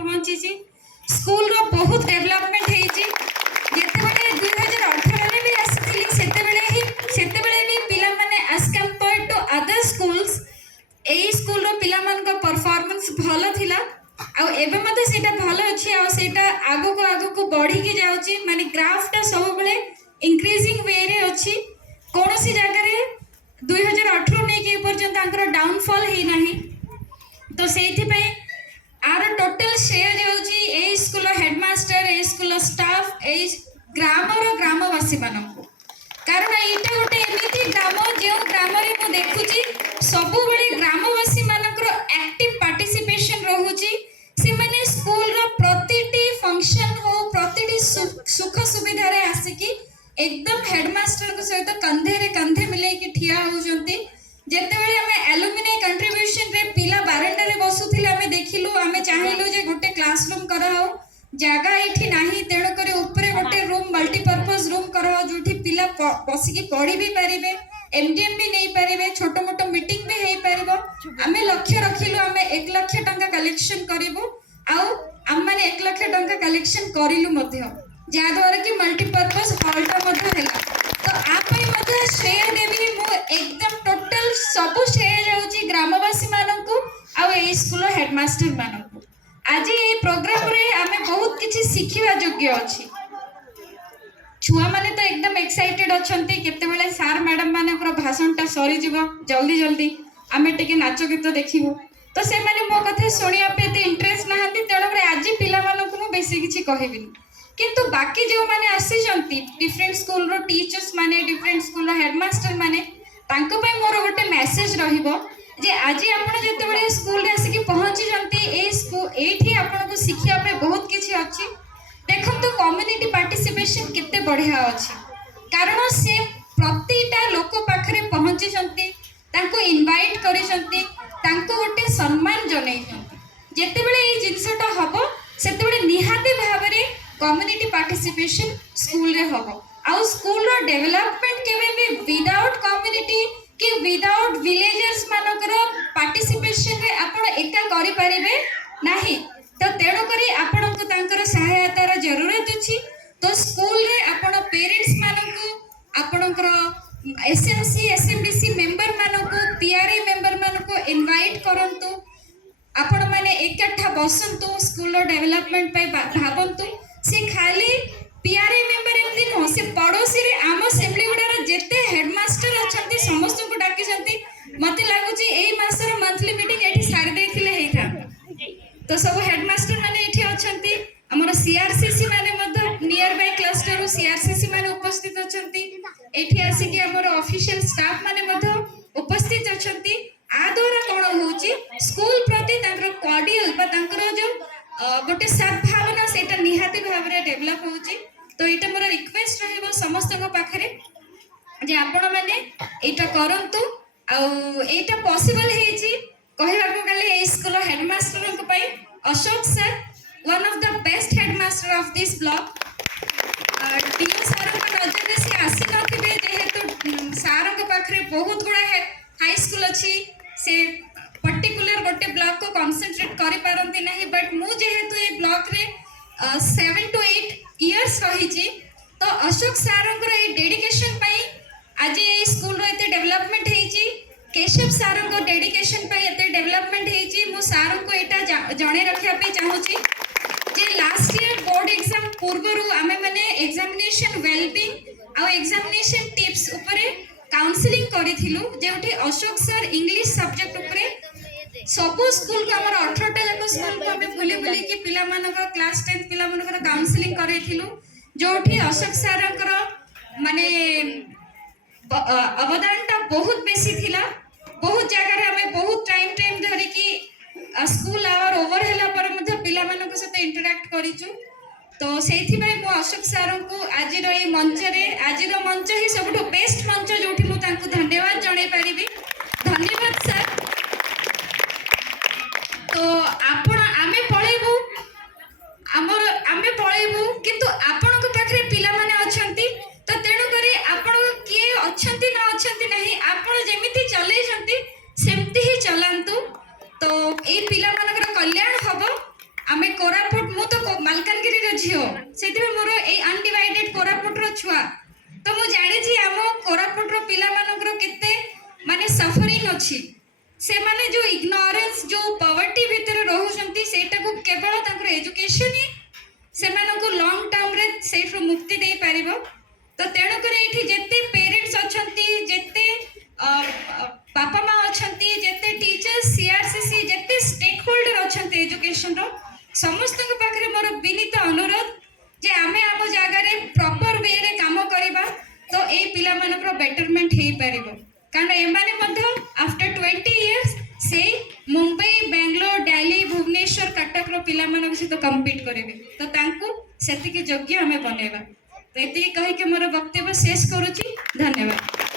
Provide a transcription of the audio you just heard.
पहुंची स्कूल रो बहुत डेवलपमेंट हेची जेतेबेले 2018 रे भी आसीथिली सेतेबेले भी पिला माने as compared to other schools एई स्कूल रो पिला मान को परफॉर्मेंस भलो थिला आ एबे मते सेटा भलो अछि आ सेटा आगो को बढ़ी के जाउची माने ग्राफ टा सब बेले इंक्रीजिंग वे रे अछि कोनोसी जगह रे 2018 ने के पर्यंत तांकर डाउनफॉल हे नाही तो सेथि पे आर टोटल शेयर जाउची ए स्कूल हेडमास्टर ए स्कूल स्टाफ ए ग्रामवासी मानक कारण एटा गोटे एमिति ग्राम जे ग्राम रे मु देखुची सब बळे ग्रामवासी मानकर एक्टिव पार्टिसिपेशन रहूची से माने स्कूल रो प्रतिटी फंक्शन हो प्रतिटी सुख सुविधा रे आसे कि एकदम हेडमास्टर को सहित कंधे रे कंधे मिले कि ठिया होजंती जेतेबेले हमें एलुमिनी कंट्रीब्यूशन रे पिला बारंडा रे बसुथिले हमें देखिलु हमें चाहिलु जे गोटे क्लासरूम कराओ जगह एठी नाही तेणु करे ऊपर गोटे रूम मल्टीपर्पज रूम कराओ जोठी पिला बसी की पढ़ी भी परिबे एमडीएम भी नहीं परिबे छोटो मोटो मीटिंग भी हेई परिबो हमें लक्ष्य रखिलु हमें 1 लाख टंका कलेक्शन करिवो आउ हम माने 1 लाख टंका कलेक्शन करिलु मध्य जा द्वारा कि मल्टीपर्पज हॉल टा मध्य हैला तो आपई मध्य श्रेय देवी मु एकदम टोटल सब श्रेय जाउची ग्रामवासी मानकु आ ए स्कूल हेडमास्टर मानकु आज ये प्रोग्राम रे हमें बहुत किछि सिखिबा योग्य अछि छुआ माने तो एकदम एक्साइटेड अछंती केते बेले सर मैडम मानकर भाषण टा सरी जीवो जल्दी जल्दी हमें टिके नाच गीत देखिबो तो से माने मो कथे सुनिया पे ते इंटरेस्ट नहाती तेणु आज पिला मानकु मु बेसी किछि कहिबिनी किंतु बाकी जो माने आसी जंती डिफरेंट स्कूल रो टीचर्स माने डिफरेंट स्कूल रो हेडमास्टर माने तांको पय मोर गोटे मेसेज रहिबो जे आज आपण जते बळे स्कूल रे आसी कि पहुंची जंती ए स्कूल एठी आपण को शिक्षा पे बहुत किछि अछि देखम तो कम्युनिटी पार्टिसिपेशन कितने बढ़िया अछि कारण से प्रतिटा लोक पाखरे पहुंची जंती तांको इनवाइट करि जंती तांको गोटे सम्मान जनै जंती जते बळे ए जिंसटा हबो सेते बळे निहाती भाबरे कम्युनिटी पार्टिसिपेशन स्कूल रे हबो आ स्कूल रो डेवलपमेंट केबे भी विदाउट कम्युनिटी कि विदाउट विलेजर्स मानकर पार्टिसिपेशन रे आपण एका करि परिबे नाही तो तेणु करी आपण को तांकर सहायतार जरूरत अछि तो स्कूल रे आपण पेरेंट्स मानकु आपणकर एसएमसी एसएमडीसी मेंबर मानकु पीआरए मेंबर मानकु इनवाइट करंतु आपण माने एकठा बसंतु स्कूल रो डेवलपमेंट पे भाबंतु से खाली पीआरए मेंबर एमती नो से पड़ोसी रे आम असेंबली गुडार जेते हेडमास्टर अछंती समस्त को डाकी जंती मते लागुची एई मासर मंथली मीटिंग एठी सारी देथिले हेई था तो सब हेडमास्टर माने एठी अछंती हमर सीआरसीसी माने मध नियर बाय क्लस्टर सीआरसीसी माने उपस्थित अछंती एठी आसी कि हमर ऑफिशियल स्टाफ माने मध उपस्थित अछंती आ द्वारा कोन होची स्कूल प्रति तांकर कॉर्डियल बा तांकर जो गोटे सद्भावना सेटा निहाती भाबरे डेवलप होची तो एटा मोर रिक्वेस्ट रहबो समस्त को पाखरे जे आपण माने एटा करंतु आ एटा पॉसिबल हेची कहबा को गले ए स्कूल हेडमास्टर को Pai Ashok sir one of the best headmaster of this block TO sir को नजर से आसी नथिबे जेहेतु सर को पाखरे बहुत गुडा हाई स्कूल अछि से पर्टिकुलर गोटे ब्लॉक को कंसंट्रेट करि पारंती नहीं बट मु जेहेतु ए ब्लॉक रे 7 to 8 इयर्स रही तो अशोक सारंकर ए डेडिकेशन पाई आज ए स्कूल रो एते डेवलपमेंट हेची केशव सारंकर डेडिकेशन पाई एते डेवलपमेंट हेची मु सारं को एटा जणे रखिया पे चाहूची जे लास्ट ईयर बोर्ड एग्जाम पूर्वरु आमे माने एग्जामिनेशन वेलबीइंग आ एग्जामिनेशन टिप्स ऊपर काउंसलिंग करिथिलु जेउठी अशोक सर इंग्लिश सब्जेक्ट ऊपर सब स्कूल को हमर 18 टा जाक स्कूल को हमें बुली बुली कि पिला मानकर क्लास 10 पिला मानकर काउंसलिंग करेथिलु जोठी अशोक सरकर माने अवदान टा बहुत बेसी थिला बहुत जगह रे हमें बहुत टाइम धरि कि स्कूल आवर ओवर हैला पर मध्य पिला मानक साथ इंटरैक्ट करिचु तो सेथि भाई मो अशोक सर को आज रो ए मंच रे आज रो मंच ही सबटो बेस्ट मंच जोठी मु तांको धन्यवाद जणे परिबी धन्यवाद सर तो आपण आमे पळेबू हमर आमे पळेबू किंतु आपण को पाखरे पिला माने अछंती तो तेणु करी आपण के अछंती न अछंती नहीं आपण जेमिति चलै छंती सेमति ही चलांतु तो ए पिला मानकर कल्याण हबो आमे कोरापुट मु तो मालकानगिरी रो झियो सेति मोर ए अनडिवाइडेड कोरापुट रो छुआ तो मु जानि छी हम कोरापुट रो पिला मानकर केते माने सफरिंग अछि से माने जो इग्नोरेंस जो पॉवर्टी भीतर रहउछंती सेटा को केवल ताकर एजुकेशन ही से मानो को लॉन्ग टर्म रे सेठरो मुक्ति दे पारिबो तो तेणु करे एठी जेते पेरेंट्स अछंती जेते बापा माँ अछंती जेते टीचर्स सीआरसीसी जेते स्टेक होल्डर अछंती एजुकेशन रो समस्त पाखरे मोर विनीत अनुरोध जे आमे आम जगह रे प्रॉपर वे रे काम करिबा तो ए पिला मानकर बेटरमेंट हेई पारिबो कारण एमाने मध्य आफ्टर 20 इयर्स से मुंबई बेंगलोर दिल्ली भुवनेश्वर कटक रो पिला मानक सहित कंपीट करेबे तो तांकू सेतिके योग्य हमें बनेबा तो एति कहि के मोर वक्तव्य शेष करूची धन्यवाद।